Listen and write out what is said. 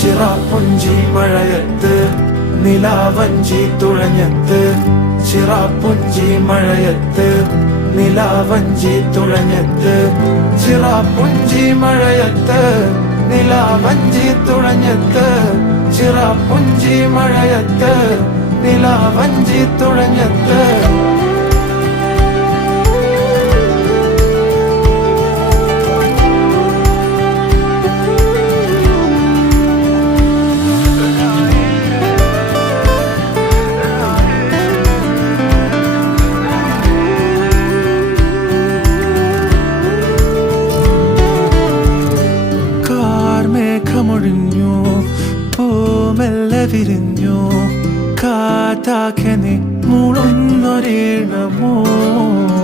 ചിറാപ്പുഞ്ചി മഴയത്ത് നിലാവഞ്ചി തുഴഞ്ഞത്ത് ചിറാപ്പുഞ്ചി മഴയത്ത് നിലാവഞ്ചി തുഴഞ്ഞത്ത് ചിറാപ്പുഞ്ചി മഴയത്ത് നിലാവഞ്ചി തുഴഞ്ഞത്ത് ചിറാപ്പുഞ്ചി മഴയത്ത് നിലാവഞ്ചി തുഴഞ്ഞത്ത് മേഘമൊഴിഞ്ഞു പൂമെല്ലെ വിരിഞ്ഞു കാറ്റാകെ നീ മൂളുന്നൊരീണമോ